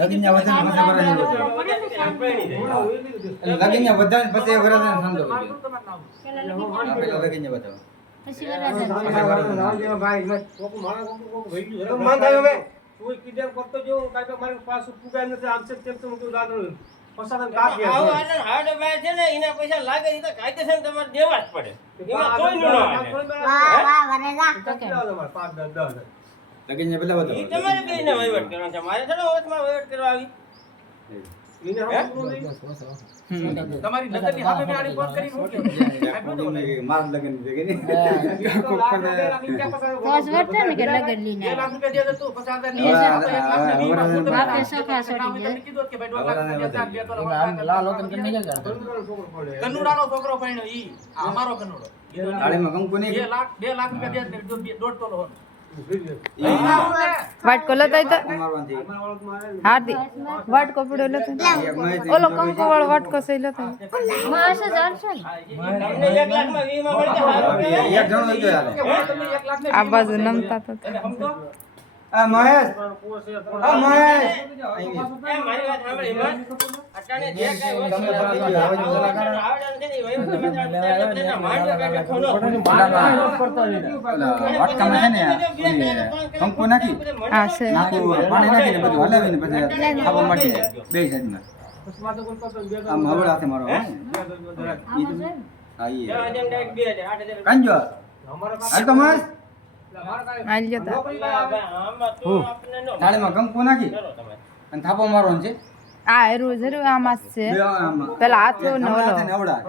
લગીને વજન પછી ભરાય લગીને વજન પછી ભરાય સમજો પેલા લગીને બતાવો પછી વરાજા ભાઈ કોકો મારા કોકો ભઈ ગયો તો માન થાય હવે કોઈ કિડનેપ કરતો જો કાઈ તો મારી પાસે પુગાય નથી આમ છે તેમ તો હું દાદો પસાદન કાપ ગયા આવો હાડ બાય છે ને એના પૈસા લાગે ઈ તો કાયદેસર તમારે દેવા જ પડે એમાં કોઈ ન આવે વાહ વાહ વરાજા તો કે 5-10 લગીને પેલા બતાવો ઈ તમારે બેયને વહીવટ કરવાનો છે મારે થોડો વચમાં વહીવટ કરવા આવી એને હમ તમારી નગરની સામે મે આની ફોન કરી મૂક્યો માર લગન ભેગી ને કોસ વટે ને કે લગન લીને 2 લાખ રૂપિયા દે તો 50000 ની છે તો 1 લાખ ની બાપે સખા છોડી દે કીધું કે ભાઈ 2 લાખ રૂપિયા બે તો લાલ હોતન કે નહીં જાણતો કન્નુડાનો છોકરો પૈણ્યો ઈ આ અમારો કન્નુડો તાળીમાં કંકુ ને 2 લાખ રૂપિયા દે 1.5 તોલો હોન વાટકો લતાય તો મારવાથી હાર્દી વાટકો પડ્યો લતાય ઓલો કંકો વાળો વાટકો સહી લતાય માસ જાણશો ને તમને 1 લાખમાં 20 માં મળી જાય સારું કહેવાય. એક જણો હોય તો યાર તમે 1 લાખ ને આ બાજુ નમતા તો સમજો આ મહેશ આ મહેશ એ મારી વાત સાંભળી મત અટાણે જે કાઈ હોય તમે આવડે છે ને ઈ વહીવટ કરતા માંડો કાઢે ખોનો વાટકામાં છે ને કંકુ નાખી આ છે નાખું પાણી નાખીને બધું હલાવીને પછી ખાવા માટે બે સાઈડમાં આમ હવે હાથે મારો હા ઈ જેમ ડાયરેક્ટ 2000 8000 કાંજો હાલ તો મહેશ આલ જતા આમાં તો આપણે નો થાળીમાં કંકુ નાખી કરો તમે અને થાપો મારવાનો છે આ હેરું જરૂર આમાં જ છે બે આમાં પેલા હાથ ને ઓલો નવડા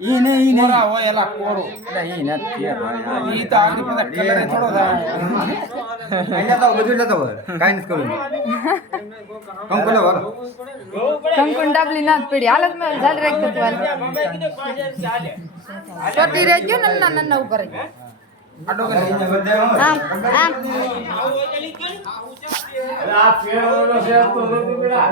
ઈ ને કોરા હોય એલા કોરો એટલે ઈ નથી ભાઈ ઈ તો આપણી પાસે કલર થોડો થાય અહીંયા તો બધું લેતો હોય કાઈ નથી કરું કંકુ લો વાલો કંકુન ડાબલી ના જ પડી હાલત મેં જાલ રાખતો તું હાલ મમ્મી કીધું 5000 ચાલે ચોટી રહેજો નન્ના નન્ના ઉપર આડો કરી બધે આમ આમ આવું હોય તો લીક કરી આ ફેરવાનો છે તો નથી બેડા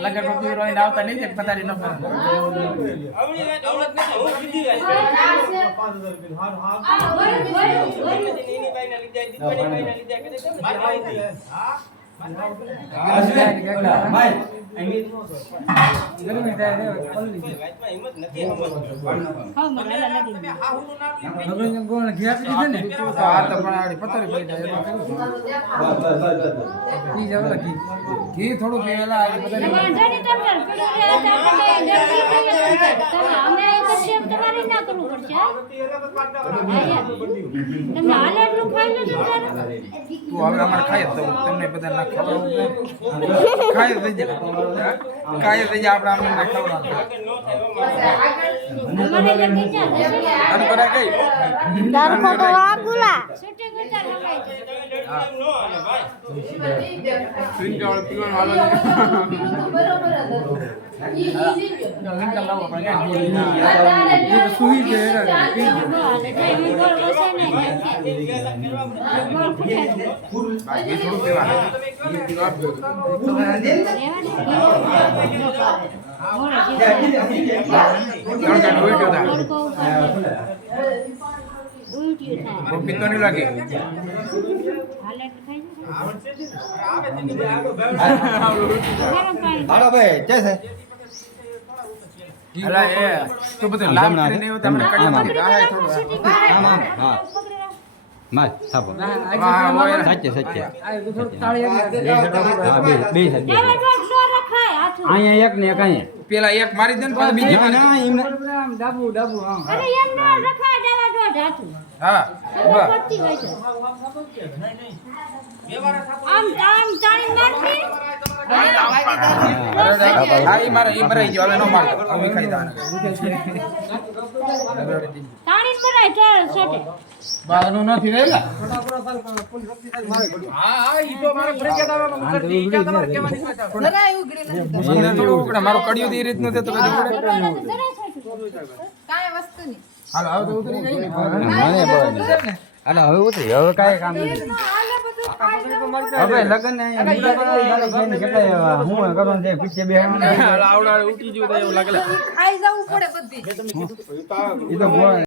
લગન રૂપિયો રોઈને આવતા નહીં તે પતારી ન કરે હા મરાલા લગી ગોળ ઘેર દીધે ને આ તો પણ આડી પતારી પડી જાય ઈ જાવ લગી ઘી થોડું પીવેલા આ પતારી વાંધણી તમને પડી રહ્યા હતા તમે અમે તો શેપ તમારે ના કરવું પડશે તમે હાલે એટલું ખાઈ લો તું હવે અમાર ખાય તો તમને બધા ના ખવડાવું ખાય થઈ જાય ખાય થઈ જાય આપણે આમને ના ખવડાવું અમારે લગી જા અન પરા કઈ તાર ફોટો વાગુલા છૂટે ગુંજા લગાઈ સિંગાળ પીવાનું હાલો ગંગા લાવો પણ ઈ તો સુઈ જાય બાકી થોડું પીવાનું પીતો નહીં લાગે હાલો ભાઈ જય છે અલા એ તો બધું લાલ કરીને એવું તમને કાઢી નાખી આ થોડું આમ આમ હા માલ થાપો વાહ ઓય સાચે સાચે આ તો થોડું તાળી હા બે સાચે અહીંયા એક ને એક અહીંયા પેલા એક મારી દે ને પછી બીજી મારી ના એમને ડાબુ ડાબુ હા અરે એમ ના રખાય દેવા દો ઢાતું હા બસ પડતી હોય છે આમ આમ તાળી મારતી હા ઈ મરાઈ ગયો હવે નો માર હવે ખાઈ દાન તાળી કરાય તો છોટે બાનું નથી રેલા હા ઈ તો મારે ફરજિયાત આવે મુકરતી ઈ ક્યાં તમારે કેવાની છે જરા ઉગડી નથી મને તો ઉકડે મારો કડિયો દી રીત નો તે તો કદી ઉકડે કાઈ વસ્તુ નહીં હાલો હવે તો ઉતરી ગઈ ને મને બોલ હાલો હવે ઉતરી હવે કાઈ કામ નથી હાલે બધું હવે લગન ને અહીંયા બીજા બધા લઈને કેટલાય હું કરવાનું છે પીછે બે આવડા ઉઠી ગયું તો એવું લાગે ખાઈ જવું પડે બધી એ તો